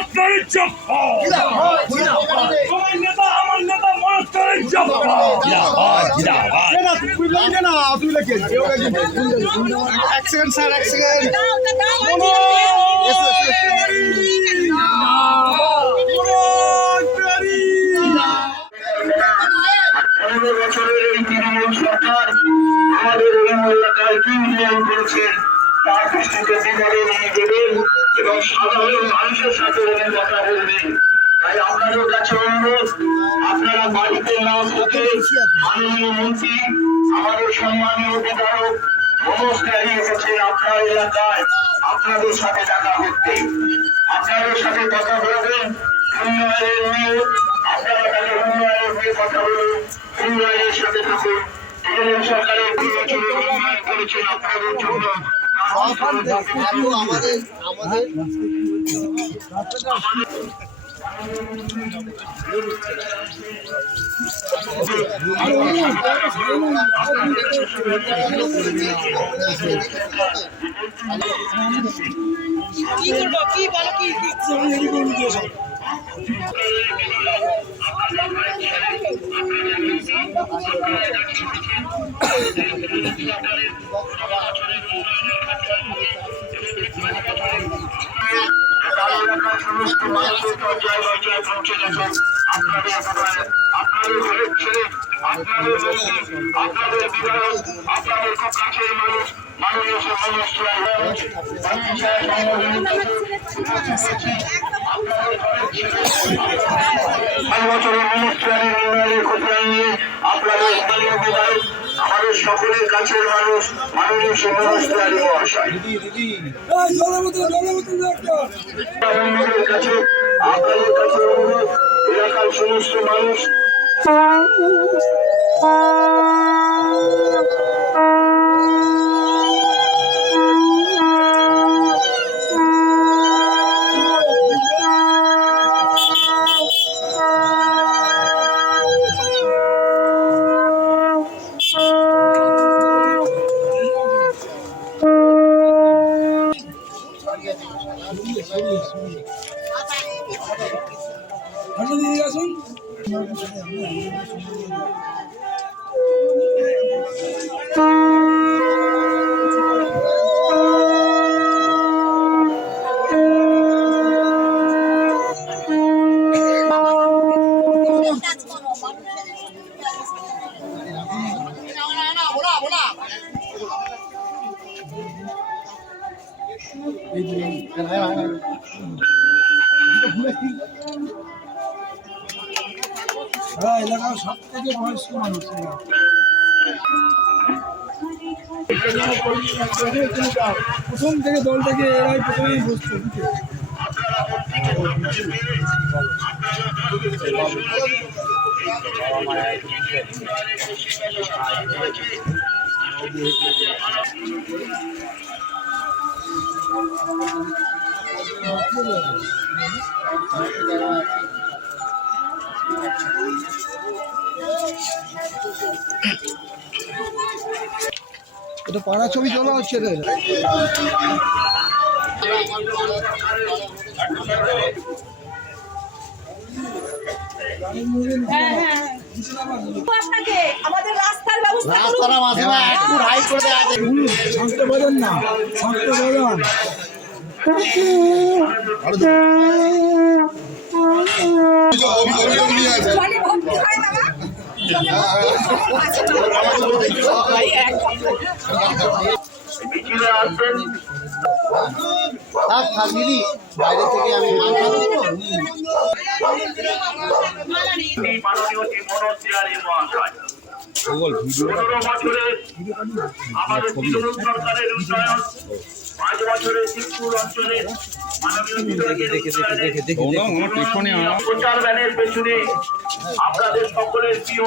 মনোজকারী জিন্দাবাদ। আমার নেতা মনোজকারী জিন্দাবাদ। এক সেকেন্ড স্যার, এক সেকেন্ড। বছরের এই তৃণমূল সরকার আমাদের এই এলাকায় কি উন্নয়ন করেছে তার দৃষ্টিতে বিবরণ নিয়ে দেবেন এবং সাধারণ মানুষের সাথে কথা বলবেন। তাই আপনাদের কাছে অনুরোধ, আপনারা বাড়িতে না থেকে মাননীয় মন্ত্রী আমাদের সম্মানীয় বিধায়ক মনোজ তিওয়ারি এসেছেন আপনার এলাকায় আপনাদের সাথে দেখা করতে, আপনাদের সাথে কথা বলবেন উন্নয়নের নিয়ে। আপনারা তাদের উন্নয়নের নিয়ে কথা বলুন, উন্নয়নের সাথে থাকুন। তৃণমূল সরকারের 2 বছরের উন্নয়ন করেছেন আপনাদের জন্য। কি করবো, কি বলো, কি সমস্ত মানুষের পর্যায়ে পর্যায়ে পৌঁছে গেছেন। আপনাদের ঘরের ছেলে, আপনাদের মন্ত্রী, আপনাদের বিধায়ক, আপনাদের খুব কাছের মানুষ মাননীয় মনোজ তিওয়ারি বছরের মনোজ তিওয়ারির উন্নয়নের কথা নিয়ে আপনাদের স্থানীয় বিধায়ক আমাদের সকলের কাছের মানুষ মাননীয় মনোজ তিওয়ারি মহাশয় আপনাদের কাছে অনুরোধ, এলাকার সমস্ত মানুষ এলাকার সব থেকে বয়স্ক মানুষ প্রথম থেকে দলটাকে এরাই প্রথমেই বসতো। এটা পাড়া ছবি চলা হচ্ছে রে। আমাদের রাস্তার ব্যবস্থা শান্ত বাজান না, শান্ত বাজান। বাইরে থেকে আমি মাননীয় মনোজ তিওয়ারি মহাশয় 15 বছরে আমাদের তৃণমূল সরকারের উন্নয়ন, 5 বছরে শিবপুর অঞ্চলে প্রচার ব্যানের পেছনে আপনাদের সকলের প্রিয়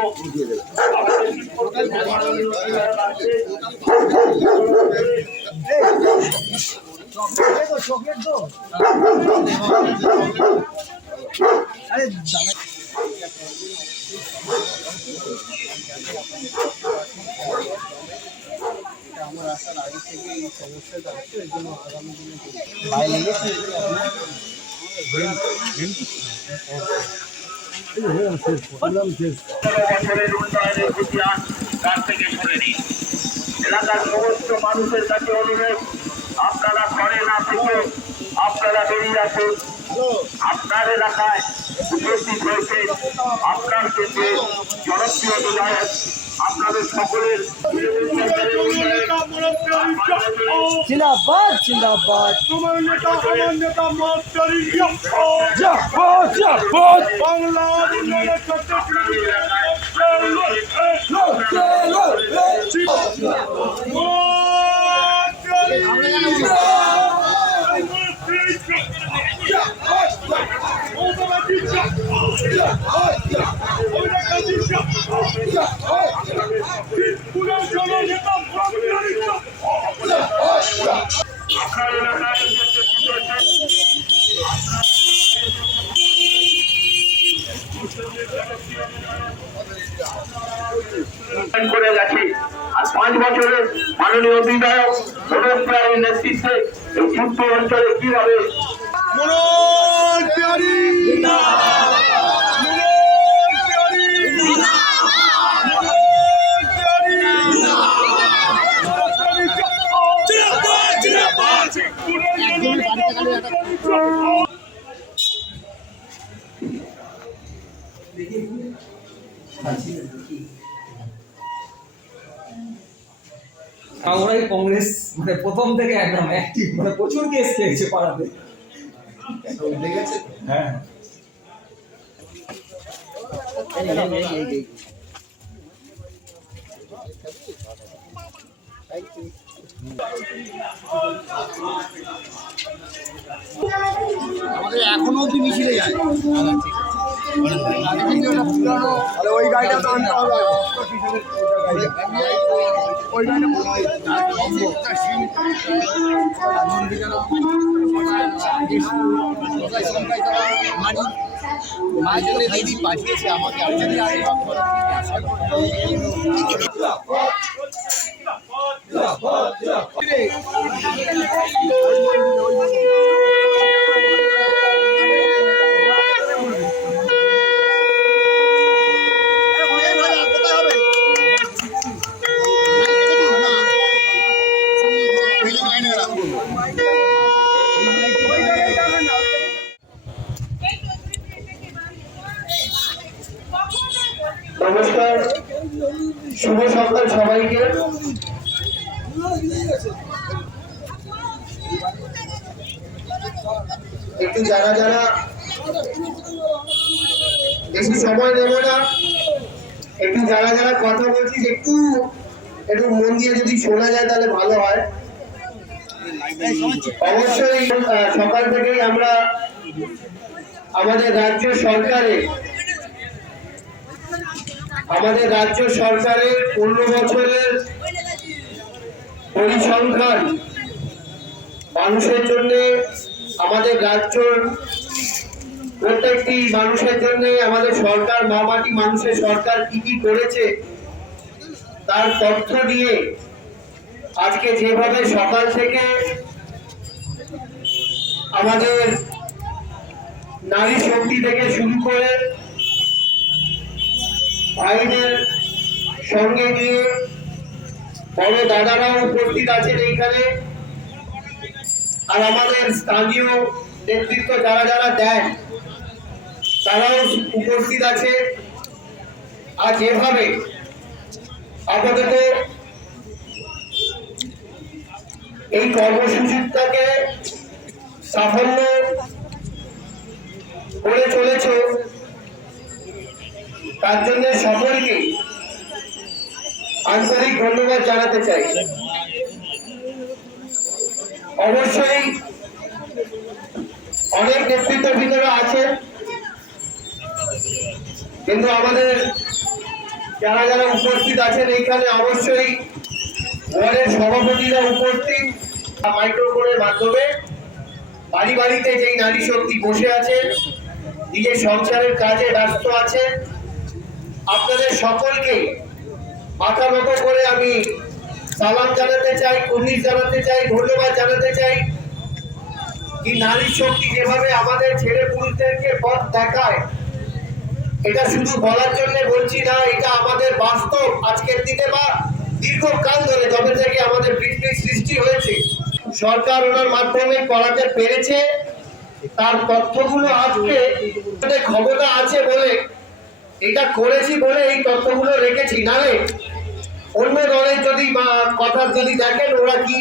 আমার আসার আগে থেকে এই সমস্যা যাচ্ছে, এর জন্য আগামী দিনে বাইরে বছরের উন্নয়নের ইতিহাস তার থেকে শুনে নিন। এলাকার সমস্ত মানুষের কাছে অনুরোধ, আপনারা ঘরে না থেকে আপনারা বেরিয়ে আসুন। আপনার এলাকায় উপস্থিত হয়েছে আপনার কেন্দ্রে জনপ্রিয় বিধায়ক, আপনাদের সকলের জিন্দাবাদ জিন্দাবাদ। আমার নেতা মহাত্মারী জিন্দাবাদ জিন্দাবাদ। বাংলার উন্নয়নের ক্ষেত্রে আপনার এলাকায় করে গেছে। আর 5 বছরের মাননীয় বিধায়ক মনোজ প্যারির নেতৃত্বে এই যুক্ত অঞ্চলে কিভাবে ওরাই কংগ্রেস মানে প্রথম থেকে একদম অ্যাক্টিভ, মানে প্রচুর কেস খেয়েছে পাড়াতে। হ্যাঁ আমাদের এখনো অব্দি মিছিলে যায়। ওই গাড়িটা তো আনতে হবে। ওই গাড়িটা দিদি পাঠিয়েছে আমাকে। নমস্কার, শুভ সকাল সবাইকে। একটু যারা যারা বেশি সময় নেব না, একটু যারা যারা কথা বলছি একটু একটু মন দিয়ে যদি শোনা যায় তাহলে ভালো হয়। অবশ্যই সকাল থেকেই আমরা আমাদের রাজ্য সরকারের 15 বছরের পরিসংখ্যান, মানুষের জন্য, আমাদের রাজ্যের প্রত্যেকটি মানুষের জন্য আমাদের সরকার, মামাটি মানুষের সরকার কি কি করেছে তার তথ্য দিয়ে আজকে যেভাবে সকাল থেকে আমাদের নারী শক্তি থেকে শুরু করে ভাইদের সঙ্গে নিয়ে বড় দাদারাও উপস্থিত আছেন এইখানে, আর আমাদের স্থানীয় নেতৃত্ব যারা যারা দেন তারাও উপস্থিত আছে। আর যেভাবে আপাতত এই কর্মসূচিটাকে সাফল্য করে চলেছ, তার জন্য সকলকে আন্তরিক ধন্যবাদ জানাতে চাই। অবশ্যই অনেক নেতৃত্ববৃন্দরা আছেন, কিন্তু আমাদের যারা যারা উপস্থিত আছেন এইখানে অবশ্যই ওয়ার্ডের সভাপতিরা উপস্থিত। মাইক্রোফোনের মাধ্যমে বাড়ি বাড়িতে যেই নারী শক্তি বসে আছেন, নিজের সংসারের কাজে ব্যস্ত আছেন, আপনাদের সকলকে মাথা নত করে আমি সালাম জানাতে চাই, কুর্নিশ জানাতে চাই, ধন্যবাদ জানাতে চাই। কি নারী শক্তি যেভাবে আমাদের ছেলে পুরুষদেরকে পথ দেখায়, এটা শুধু বলার জন্য বলছি না, এটা আমাদের বাস্তব আজকের দিনে বা দীর্ঘকাল ধরে যবে থেকে আমাদের পৃথিবীর সৃষ্টি হয়েছে সরকার ওনার মাধ্যমে করাতে পেরেছে। তার তথ্যগুলো আজকে ক্ষমতা আছে বলে এটা করেছি বলে এই তথ্যগুলো রেখেছি, নালে অন্য দলের যদি কথা যদি দেখেন ওরা কি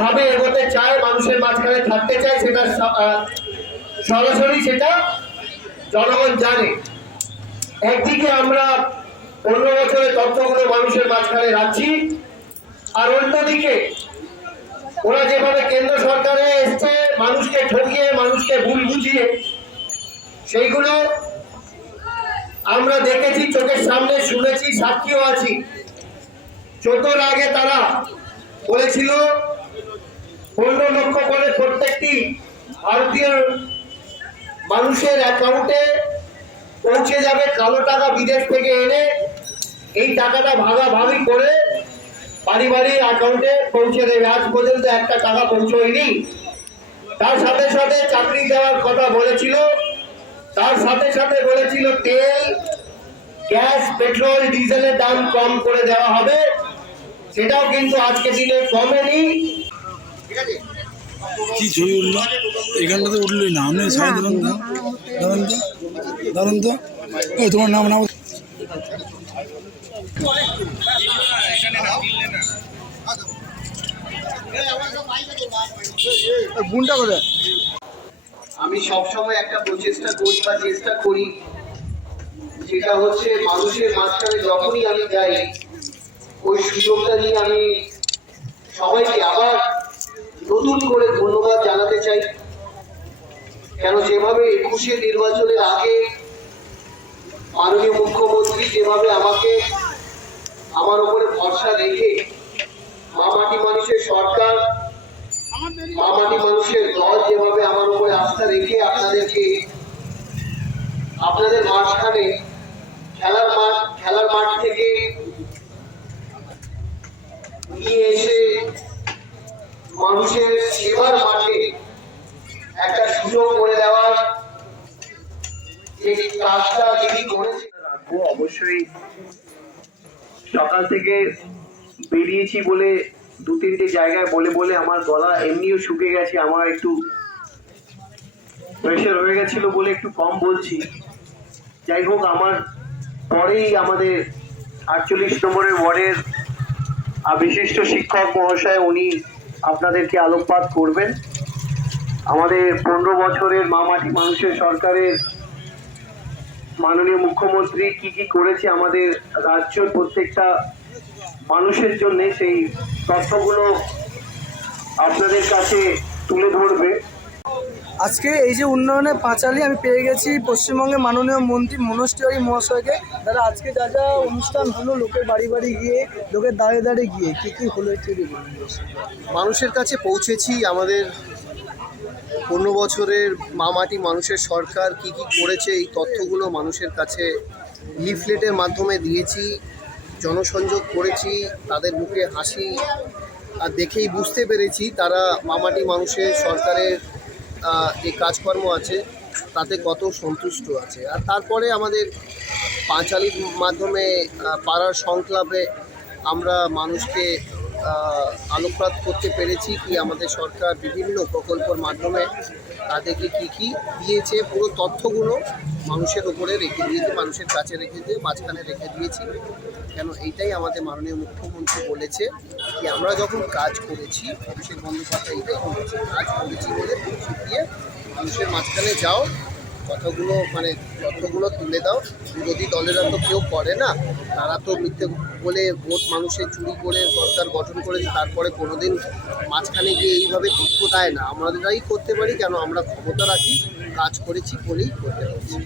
ভাবে এগোতে চায়, মানুষের মাঝখানে থাকতে চায়, সেটা সরাসরি সেটা জনগণ জানে। একদিকে আমরা 15 বছরের তথ্যগুলো মানুষের মাঝখানে রাখছি, আর অন্যদিকে ওরা যেভাবে কেন্দ্র সরকারে এসছে মানুষকে ঠকিয়ে মানুষকে ভুল বুঝিয়ে সেইগুলো আমরা দেখেছি, চোখের সামনে শুনেছি, সাক্ষীও আছি। 14 আগে তারা বলেছিল 15 লক্ষ করে প্রত্যেকটি ভারতীয় মানুষের অ্যাকাউন্টে পৌঁছে যাবে কালো টাকা বিদেশ থেকে এনে এই টাকাটা ভাগাভাগি করে বাড়ি বাড়ি অ্যাকাউন্টে পৌঁছে দেবে। আজ পর্যন্ত একটা টাকা পৌঁছয়নি। তার সাথে সাথে চাকরি দেওয়ার কথা বলেছিল, তার সাথে সাথে বলেছিল তেল, গ্যাস, পেট্রোল, ডিজেলের দাম কম করে দেওয়া হবে, সেটাও কিন্তু আজকে দিনে কমেনি। কি ছবি উঠলো এখানটাতে উঠলোই না, আপনি সাড়ে দাঁড়ান তো, দাঁড়ান তো, দাঁড়ান তো। ওই তোমার নাম নাম গুণটা কোথায়? আমি সবসময় একটা প্রচেষ্টা করি বা চেষ্টা করি, যেটা হচ্ছে মানুষের মাঝখানে যখনই আমি যাই ওই সুযোগটা নিয়ে আমি সবাইকে আবার নতুন করে ধন্যবাদ জানাতে চাই। কেন যেভাবে 21 নির্বাচনের আগে মাননীয় মুখ্যমন্ত্রী যেভাবে আমাকে আমার উপরে ভরসা রেখে মামাটি মানুষের সরকার, মামাটি মানুষের দল যেভাবে আমার উপরে আস্থা রেখে আপনাদের মাঝখানে খেলার মাঠ থেকে নিয়ে এসে মানুষের সেবার মাঠে একটা সুযোগ করে দেওয়ার যে কাজটা যিনি করেছেন রাখবো। অবশ্যই সকাল থেকে বেরিয়েছি বলে 2-3টে জায়গায় বলে আমার গলা এমনিও শুকে গেছে, আমার একটু প্রেশার হয়ে গেছিল বলে একটু কম বলছি। যাই হোক, আমার পরেই আমাদের 48 নম্বরের ওয়ার্ডের বিশিষ্ট শিক্ষক মহাশয় উনি আপনাদেরকে আলোকপাত করবেন। আমাদের 15 বছরের মামাটি মানুষের সরকারের মাননীয় মুখ্যমন্ত্রী কি কি করেছে আমাদের রাজ্যের প্রত্যেকটা মানুষের জন্য, সেই তথ্যগুলো আপনাদের কাছে তুলে ধরবে। আজকে এই যে উন্নয়নের পাঁচালী আমি পেয়ে গেছি পশ্চিমবঙ্গের মাননীয় মন্ত্রী মনোজ তিওয়ারি মহাশয়কে। তারা আজকে যা যা অনুষ্ঠান হলো, লোকের বাড়ি বাড়ি গিয়ে, লোকের দাঁড়িয়ে দাঁড়িয়ে গিয়ে কী কী হলো একটু মানুষের কাছে পৌঁছেছি। আমাদের 15 বছরের মামাটি মানুষের সরকার কি কি করেছে এই তথ্যগুলো মানুষের কাছে লিফলেটের মাধ্যমে দিয়েছি, জনসংযোগ করেছি। তাদের মুখে হাসি আর দেখেই বুঝতে পেরেছি তারা মামাটি মানুষের সরকারের যে কাজকর্ম আছে তাতে কত সন্তুষ্ট আছে। আর তারপরে আমাদের পাঁচালীর মাধ্যমে পাড়ার সংক্লাবে আমরা মানুষকে আলোকপাত করতে পেরেছি কি আমাদের সরকার বিভিন্ন প্রকল্পের মাধ্যমে তাদেরকে কী কী দিয়েছে, পুরো তথ্যগুলো মানুষের উপরে রেখে দিয়েছি, মানুষের কাছে রেখে দিয়ে মাঝখানে রেখে দিয়েছি। কেন এইটাই আমাদের মাননীয় মুখ্যমন্ত্রী বলেছে কি আমরা যখন কাজ করেছি, অভিষেক বন্দ্যোপাধ্যায় এটাই বলেছে, কাজ করেছি বলে পৌঁছে দিয়ে মানুষের মাঝখানে যাও, তথ্যগুলো তুলে দাও। বিরোধী দলেরা তো কেউ করে না, তারা তো মিথ্যে বলে ভোট মানুষের চুরি করে সরকার গঠন করে তারপরে কোনোদিন মাঝখানে গিয়ে এইভাবে তথ্য দেয় না। আমাদেরই করতে পারি, কেন আমরা ক্ষমতা রাখি, কাজ করেছি বলেই করতে পারছি।